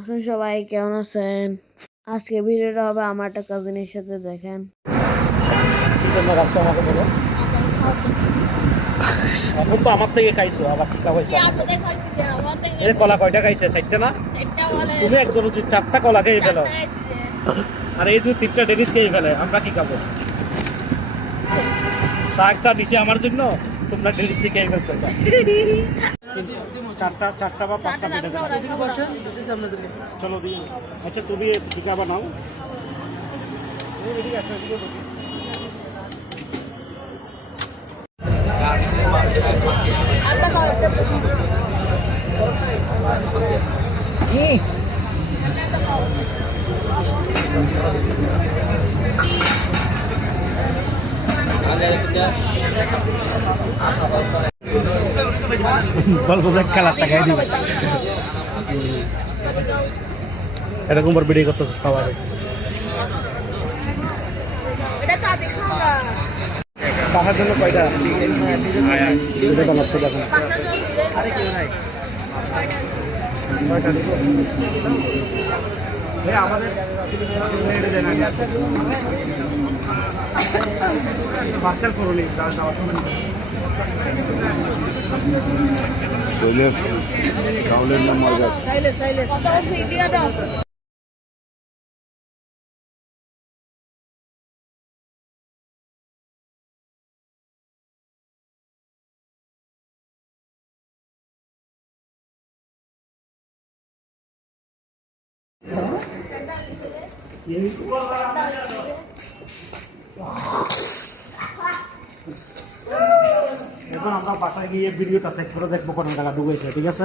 আসুন সবাই কেমন আছেন? আজকে ভিডিওটা হবে আমার একটা কাজিনের সাথে। দেখেন এখন তো আমার থেকে খাইছো, আবার টিকা খাইছো। এই কলা কয়টা খাইছে? 4টা না? তুমি একজন যদি 4টা কলা খেয়ে ফেলো আর এই যদি 3টা ডেনিস খেয়ে ফেলে, আমরা কি খাবো? শাকটা দিছে আমার জন্য, তোমরা ডেনিস দিয়ে খেয়ে ফেলছো। চারটা বা 5টা পেটে চলো দিই। আচ্ছা তুমি টিকা বানাও। কালারটা খাই দিবে এরকম ভিডিও করতেছিস খাবার বাসার জন্য কয়টা বানাচ্ছে দেখুন। আমাদের পার্সেল করুন যাওয়ার সময়। চাউলের নাম মজা। এখন আমরা বাসায় গিয়ে ভিডিওটা চেক করে দেখবো কোন টাকা ঢুকেছে। ঠিক আছে,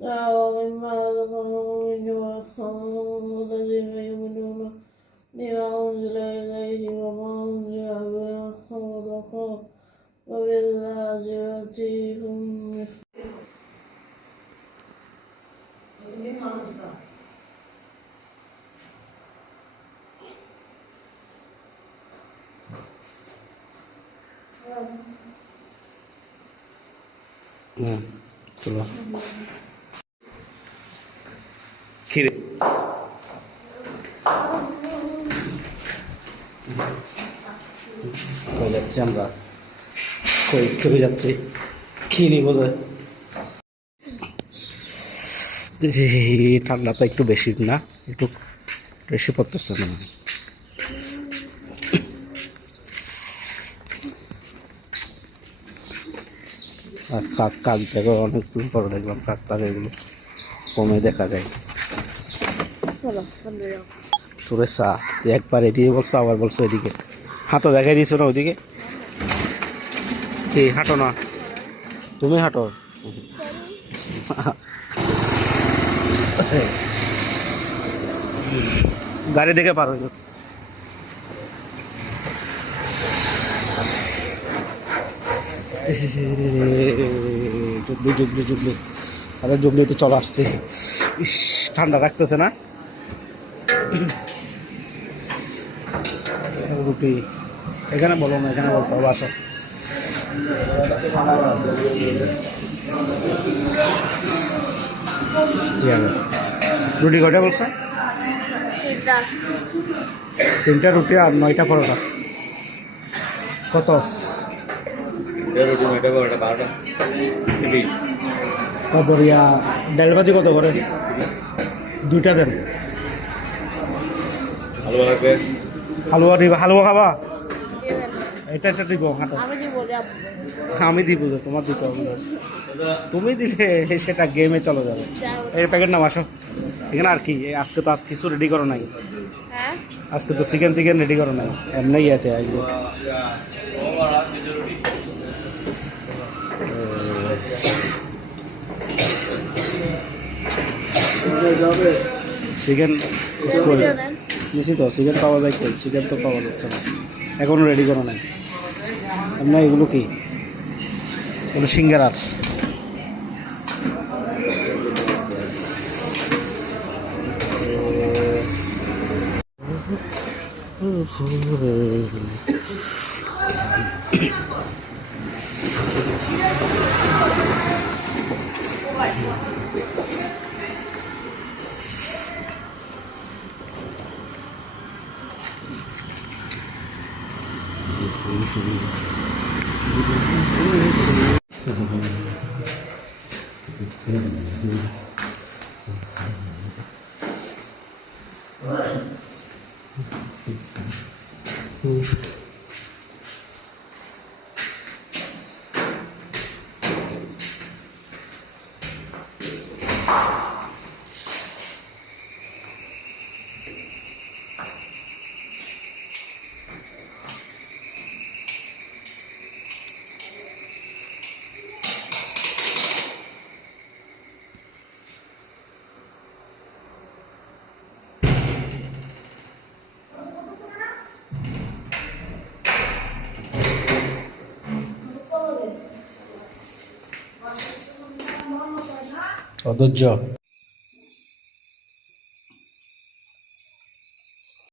ومما رزقناهم من وأصحابهم الذين يؤمنون بما أنزل إليه وما أنزل بأصحابهم وبالآخرة هم চলো খিরে কই যাচ্ছি আমরা? কই কই যাচ্ছি? খিরি বোধ হয়। ঠান্ডাটা একটু বেশি না, একটু বেশি পড়তেছে না। আর কাক দেখো, অনেকদিন পরে দেখলাম কাক তাক এগুলো কমে দেখা যায়। তোরে চা তুই একবার এদিকে বলছো, আবার বলছো এদিকে। হাঁটো দেখাই দিয়েছো না ওইদিকে। কি হাঁটো না? তুমি হাঁটো। গাড়ি দেখে পারো। জুবলি জুবলি জুবলি, আরে জুবলিতে চলে আসছে। ইস, ঠান্ডা রাখতেছে না। রুটি এখানে বলো না, এখানে বলতে হবে। আসো রুটি কয়টা বলছো? 3টা রুটি আর 9টা পরোটা। কত? তারপর ডাল ভাজি কত করে? 2টা দেন। হালুয়া নিবা? হালুয়া খাবা? এটা দিব হাঁটো। আমি দিব আমি দিব তো, তোমার দিতে হবে না। তুমি দিলে সেটা গেমে চলে যাবে। এই প্যাকেট নাও, আসো এখানে। আর কি আজকে তো কিছু রেডি করো নাই? হ্যাঁ আজকে তো চিকেন টিকেন রেডি করো নাই, এমনি ইয়েতে আসবে। চিকেন করে নিছি তো, চিকেন পাওয়া যায় কই? চিকেন তো পাওয়া যাচ্ছে না, এখনও রেডি করো নাই। এমনি এগুলো কি? এগুলো সিঙ্গারার। অধৈর্য।